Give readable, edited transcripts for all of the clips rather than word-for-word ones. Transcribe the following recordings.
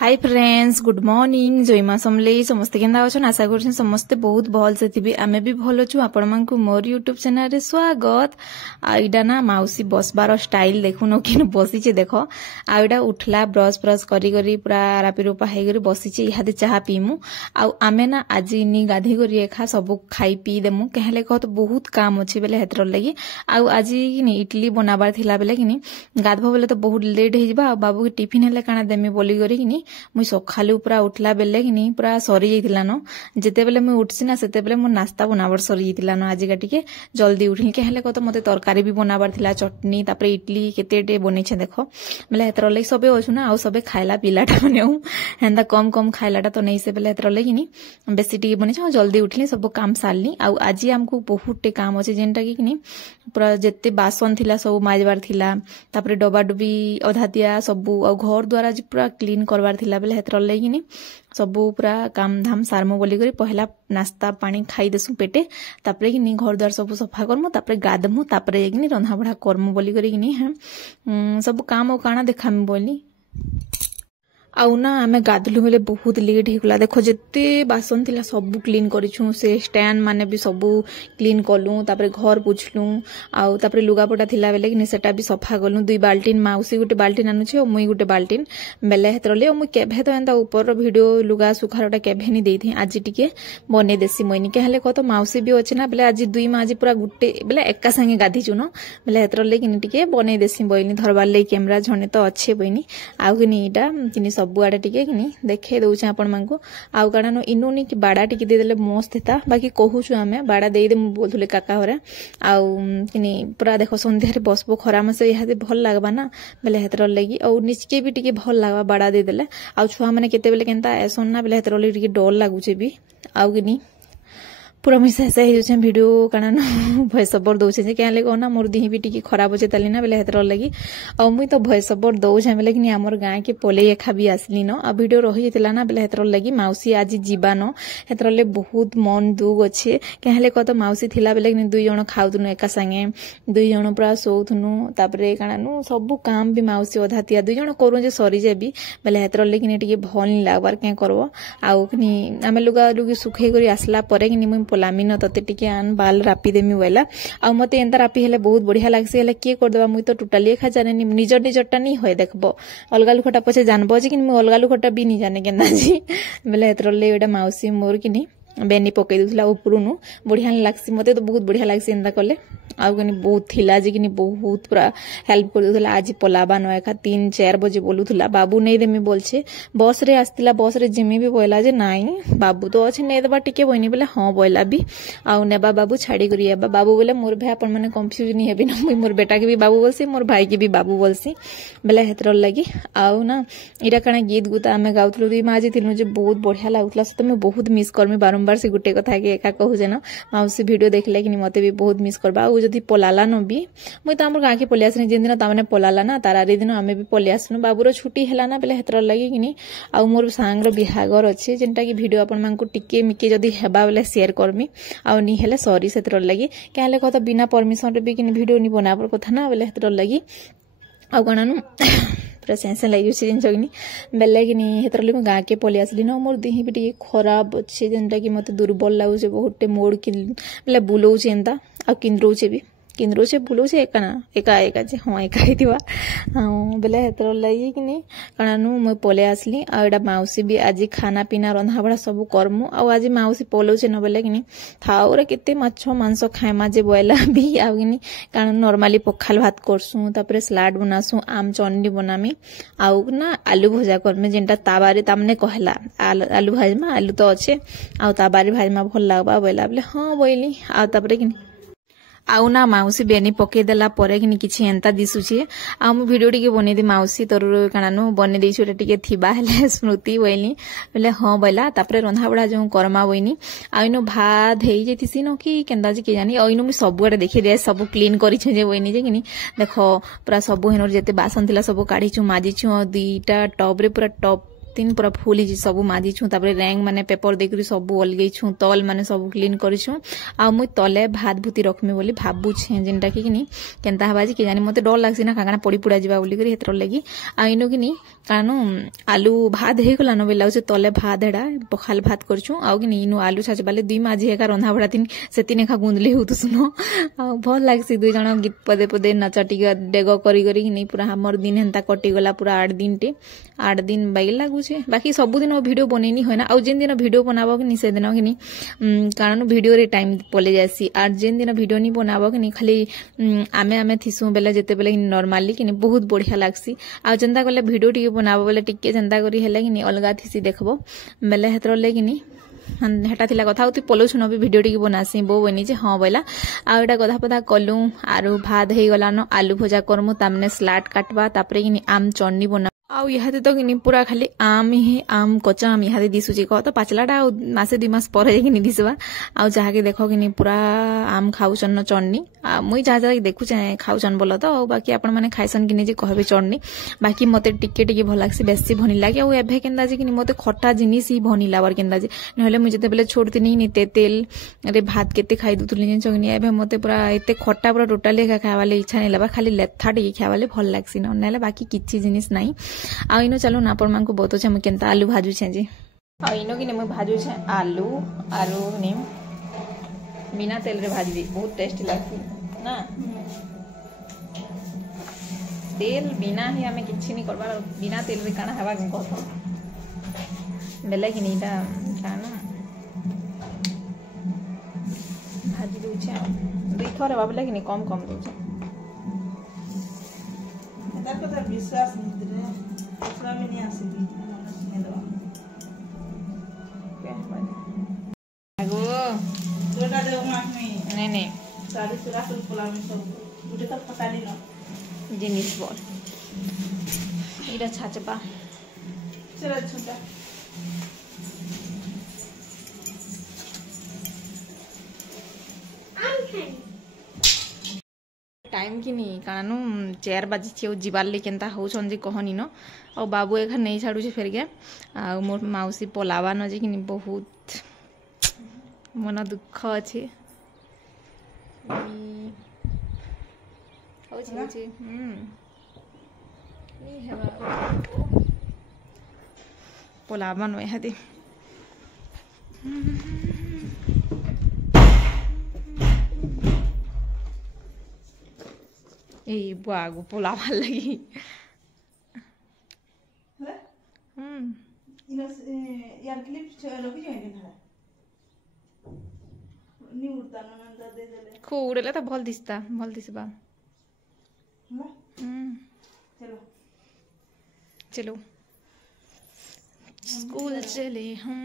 हाय friends, good morning. जयमा समले समस्ते केंदा अछन। आशा करछन समस्ते बहुत भल से थिबे। आमे भी भल अछु। आपण मानकु मोर यूट्यूब चैनल रे स्वागत। आइडा ना माउसी बसबार स्टाइल देखुनो किन बसी छे देखो। आइडा उठला ब्रश ब्रश करी करी पूरा रापी रूपा हे करी बसी छे। इहादे चाहा पीमु। आ आमे ना आज इनी गाधी करी एखा सब खाई पी देमु। कहले कह तो बहुत काम अछि बेले हेतर लगी। आ आज किनी इडली बनाबार थिला बेले किनी गाधबो बेले तो बहुत लेट हे जिबा। आ बाबू के टिफिन हेले काना देमी बोली करी किनी मुई सखालू पूरा उठला बेले कि पूरा सरी जाइतिला न। जेते बेले मुई उठसी ना सेते बेले मोर नास्ता बनाबर सरी जाइतिला न। आज टिके जल्दी उठली के हेले कत मते तरकारी भी बनाबार थिला, चटनी तापरे इडली केते बनै छे देखो। बेले हेतर लई सबे अछु ना। आ सबे खाइला पिलाटा बनेउ हेंदा कम कम खाइलाटा तो नै से बेले हेतर लई किनी बेसी टिके बनै छे। जल्दी उठली सब काम सारली। आ आज हमकु बहुत टे काम अछि जेनटा कि किनी पूरा जेते बासन थिला सब माजबार थिला, तापरे डबा डुबी अधातिया सब आ घर द्वारा पूरा क्लीन करबार थिला। बेले हेतर लई किनी सबू पूरा काम धाम सारमु बोली करी पहला नास्ता पानी खाई देसु पेटे। तापरे किनी घर द्वार सब सफा करमु, तापरे गादमु, तापरे किनी रंधा बढा करमु बोली करी किनी सब काम काना देखामु बोली। आउ ना आमे गाधलु बेले बहुत लेट हेगला। देखो जेते बासन थिला सब क्लीन करिछु। से स्टैंड माने भी सब क्लीन कलु, तापरे घर पुछलु। आउ तापरे लुगापटा थिला बेले कि सेटा भी सफा कलु। 2 बाल्टीन माउसी गुटे बाल्टीन आनु छे, मुई गुटे बाल्टीन बेले हेतरले मुई केभे तो एंदा ऊपर वीडियो लुगा सुखारटा केभे नि देथि। आज टिके बने देसी मोइनी कहले कत माउसी भी अछि ना। बेले आज 2 मा आज पूरा गुटे बेले एका संगे गाधी छु न। बेले हेतरले कि टिके बने देसी बोइनी धरबार ले कैमरा झने तो अच्छे बोइनी। आउ कि इटा कि सब आड़े टिके कि देखे दउछे आपण मानकु। आउ काना नो इनुनी कि बाड़ा टिके दे देले मस्त हेता। बाकी कहूछु आमे बाड़ा देई दे मु बोलथुले काका होरे। आउ किनी पूरा देखो संध्या रे बसबो खरा मासे इहादे भल लागबा ना। बेले हेतर लगी आउ निचके भी टिके भल लागबा बाड़ा दे देले। आउ छुआ माने केते बेले केनता एसन ना। बेले हेतर लगी टिके डर लागुचे भी। आउ किनी पूरा मुई से हे वीडियो काना भॉइस ओवर दउछे जे केले कहना मोर दिही भी टिके खराब होचे ताली ना। बेले हेतर लगी आ मुई तो भॉइस ओवर दउछे बेले कि हमर गां के पोले एखा भी आसली न। आ वीडियो रही जेतला ना। बेले हेतर लगी माउसी आज जीवा न। हेतर ले बहुत मन दुख अच्छे। केले कत माउसी थिला बेले कि 2 जण खाउथुनु एका संगे, 2 जण पूरा सोउथुनु। तापरे काना नु सब काम भी माउसी अधातिया 2 जण करू जे सरी जेबी। बेले हेतर ले कि टिके भल नि लागबार के करबो। आउ कि आमे लुगा लुगी सुखै करी आसला परे कि मुई पोलामी न तते टिके आन बाल रापी देमी वेला। आ मते एंता रापी हेले बहुत बढ़िया लागसे। हेले के कर देबा मुई तो टोटली खा जाने नि। निजर निजरटा नि होय देखबो। अलगा लुखटा पछे जानबो जे कि मुई अलगा लुखटा भी नि जाने केना जी। बेले हेतर ले एटा माउसी मोर किनी बेनी पकई दुथला ऊपरुनु बढ़िया लागसी। मते तो बहुत बढ़िया लागसी एंता कले। आउ किनी बहुत थिला जे किनी बहुत पूरा हेल्प कर दुथला। आज पलाबा न एखा 3-4 बजे बोलुथला। बाबू नै देमी बोलछे। बस रे आस्तिला, बस रे जिमी भी बोला जे नाई बाबू तो अछि नै देबा टिके बइनी। बेले हां बोला भी। आउ नेबा बाबू छाड़ी करी आबा। बाबू बोले मोर भाई अपन माने कंफ्यूज नि हेबी न। मुई मोर बेटा के भी बाबू बोलसी, मोर भाई के भी बाबू बोलसी। बेले हेतर लगी आउ ना इरा काना गीत गुता आमे गाउथलु। 2 माजी थिलु जे बहुत बढ़िया लागुतला। से मैं बहुत मिस करमी बारंबार से गुटे कथा के एका कहू जे न। माउसी वीडियो देखले कि मते भी बहुत मिस करबा। आ जदी पलाला न भी मुई त हमर गां के पलियासनी जेन दिन तामने पलाला ना तार आरी दिन आमे भी पलियासनु। बाबूर छुट्टी हेला ना। बेले हेतर लगी किनी आ मोर सांगर बिहागर अछि जेनटा कि वीडियो अपन मानकु टिके मिके जदी हेबा बेले शेयर करमी। आ नि हेले सॉरी सेतर लगी केले कत बिना परमिशन रे भी किनी वीडियो नि बनाबर कथा ना। बेले हेतर लगी आ गणानु पूरा सेंस लागि छै जिन जगनी। बेले किनी हेतर लगी गां के पलि आसली न। मोर देही भी टिके खराब अछि जेनटा कि मते दुर्बल लागु छै बहुत टे। मोड़ कि बेले बुलौ छै एंता आ किंद्रो छै भी किंद्रो से बुलो से एका ना एका जे हां एका हितिवा। बेले हेतर लगी किनी कानानु मैं पले आसली। आ एडा माउसी भी आज खाना पीना रंधा बड़ा सब करमु। आ आज माउसी पलो छे न। बेले किनी थाउ रे केते माछ मांस खायमा जे बोइला भी। आ किनी काना नॉर्मली पखाल भात करसु, तापरे सलाड बनासु, आम चटनी बनामी। आउ ना आलू भजा करमे जेनटा ताबारे तामने कहला आलू भाजमा। आलू तो अच्छे आ ताबारे भाजमा भल लागबा बोइला। बेले हां बोइली। आ तापरे किनी आउ ना माउसी बेनी पके देला परे किनी किछि एंता दिसुछे। आ मु वीडियो टिके बने दी माउसी तोर कानानु बने देइछु टिके थिबा हेले स्मृति बोइली। बेले हां बोइला। तापरे रंधा बडा जो करमा बोइनी। आ इनो भात हेइ जेतिसी न कि केंदा जे के जानी। आ इनो मु सब आडे देखि दे सब क्लीन करिछु जे बोइनी जे किनी देखो पूरा सब हेनर जेते बासन थिला सब काढिछु माजिछु। 2टा टब रे पूरा टब दिन पूरा फुल सब माजी छु तापर रैंक माने पेपर देकरी सब अलगै छु तल माने सब क्लीन करिछु आ मुई तले भात भूति रखमी बोली भाबु छे जेनटा कि किनी केनता हबा जे के जानी मते डर लागसी ना कागना पड़ी पुड़ा जिबा बोली करी हेतर लगी आ इनो किनी कानो आलू भात हे गला न बेला से तले भात हेडा पखाल भात करछु आ किनी इनो आलू छाछ बाले दुई माजी हेका रंधा बडा तीन सेति नेखा गुंदली होतु सुनो आ भल लागसी दुई जण गीत पदे पदे नचटिगा डेगो करी करी किनी पूरा हमर दिन हेंता कटि गला पूरा 8 दिन बाई लागू छे बाकी सब दिन वीडियो बनेनी होय ना आ जेन दिन वीडियो बनाबो कि से दिन कि कारण वीडियो रे टाइम पले जासी आर जेन दिन वीडियो नहीं बनाबो कि खाली आमे थिसु बेला जेते बेले नॉर्मली कि बहुत बढ़िया लागसी आ जेंता गले वीडियो टी बनाबो बेले टिके जेंता करी हेले कि अलगा थिसी देखबो बेले हेतर ले कि हेटा थिला कथा उति पलोछु न भी वीडियो टी बनासी बो बनी जे हां बोला आ एटा कथा पता कलु आरु भात हे गला न आलू भजा करमु तामने सलाद काटबा तापरे कि आम चटनी बना आउ इहाते तो कि पूरा खाली आम कच्चा आम इहाते दिसुची कह तो पाचलाटा मासे 2 मास पर कि दिसवा आ जहा के देखो कि पूरा आम खाउचन न चटनी आ मुई जहा जहा देखु चाहे खाउचन बोल तो बाकी आपण माने खाइसन कि जे कहबे चटनी बाकी मते टिके भल लागसी बेसी भनी लागे आ एभे केनदा जे कि मते खट्टा जिनिस ही भनी लावर केनदा जे नहले मुई जते बेले छोड़ती नहीं निते तेल रे भात केते खाइ दुतुली जे चगनी एभे मते पूरा एते खट्टा पूरा टोटली खावाले इच्छा नहीं लाबा खाली लेथा टिके खावाले भल लागसी न नहले बाकी किछि जिनिस नाही आ इनो चलो ना आपण मानकु बहुत छे हम केनता आलू भाजू छे जी आ इनो कि मैं भाजू छे आलू आरो ने बिना तेल रे भाजबी बहुत टेस्टी लागसी ना तेल बिना ही हमें किछि नहीं करबा बिना तेल रे काना हवा कहतो बेले कि नीटा खाना भाजी दउ छे दुई थोरे बाबले कि कम दउ छे एता पता विश्वास नहीं रे दूसरा में नहीं आसी आगो छोटा दे मास में नहीं साड़ी सुरा कुल पोला में सब गुटे तक पता नहीं ना जिनिस बोल इरा छाचबा चला छोटा टाइम कि नहीं कानू 4 बजे छे जिबार ले केनता होछन जे कहनी न और बाबू एखा नहीं छाडू छे फेर के आ मोर माउसी पोलावा न जे कि बहुत मन दुख अछि होछे नी हेबा पोलावा न हदे ए बुआगो पोलावा लगी यार क्लिप रखी जाए ना नी उड़ता ना दे देले खो उड़ेला तो भल दिसबा चलो चलो स्कूल चले हम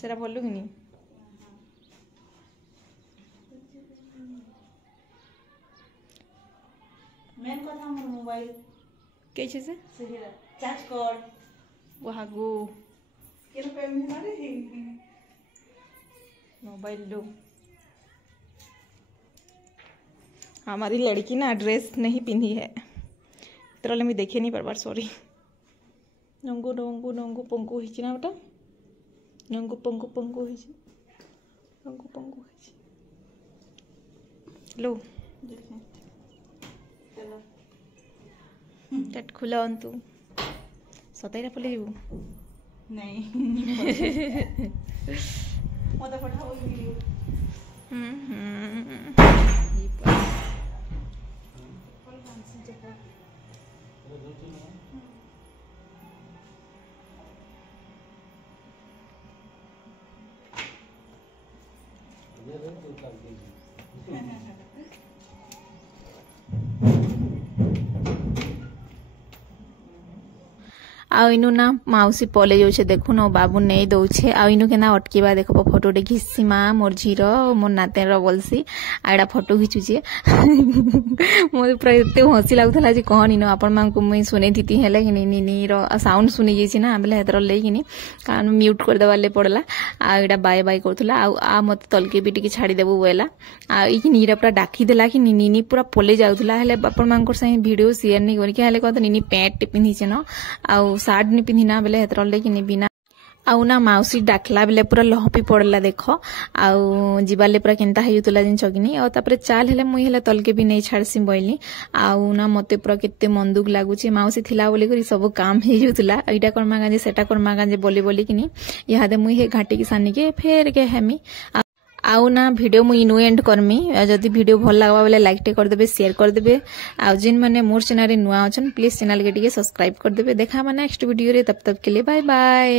सेरा बोलू कि नहीं मेन कथा हमर मोबाइल कैसे से चार्ज कर वहागो केन पे में ना रे मोबाइल लो हमारी लड़की ना ड्रेस नहीं पिंधी है तरले मैं देखे नहीं परबार सॉरी नंगू नंगू नंगू पंकु हिची ना बेटा नंगू पंकु हिची नंगू पंकु हिची लो टेट खुला तू सतैरा पले जीवु नहीं मत पठाओ वीडियो आउ इनु ना माउसी पले जाउछे देखु न बाबू नहीं दउछे आउ इनु केना अटकीबा देखबो फोटो टे घिसी मा मोर झीर मोर नातेर बोलसी आडा फोटो घिचुचे मोर पूरा एते हंसी लागथला जे कहनी न आपन मान को मैं सुने थी हेले कि नी रो साउंड सुनि जेछि ना बेले हेतर ले कि कान म्यूट कर देवाले पड़ला आ एडा बाय बाय करथला आ मत तलके भी टिके छाडी देबो वेला आ ई कि नीरा पूरा डाकी देला कि नी पूरा पले जाउथला हेले आपन मान को सही वीडियो शेयर नहीं करी कि हेले कहत नी पैंट पिन्ही छ न आ सार्ट नहीं पिंधिना बेले हेतर लेकिन बिना आउ ना माउसी डाकला बेले पूरा लहपी पड़ला देख आउ जीवाले पूरा केनता हेयुतला जिन छगिनी आ तापर चाल हेले मुई हेले तलके भी नहीं छाड़सी बोइली आउ ना मते पूरा केते मंदुक लागुची माउसी थिला बोली करी सब काम हेयुतला एटा करमा गांजे सेटा करमा गांजे बोली बोली किनी यादे मुई हे घाटी की सानी के फेर के हेमी आउ ना वीडियो मुई इनु एंड करमी जदि वीडियो भल लागबा बेले लाइक टे कर देबे शेयर कर देबे आ जिन माने मोर चैनल रे नुआ अछन प्लीज चैनल के टिके सब्सक्राइब कर देबे देखा नेक्स्ट वीडियो रे तब तक के लिए बाय बाय।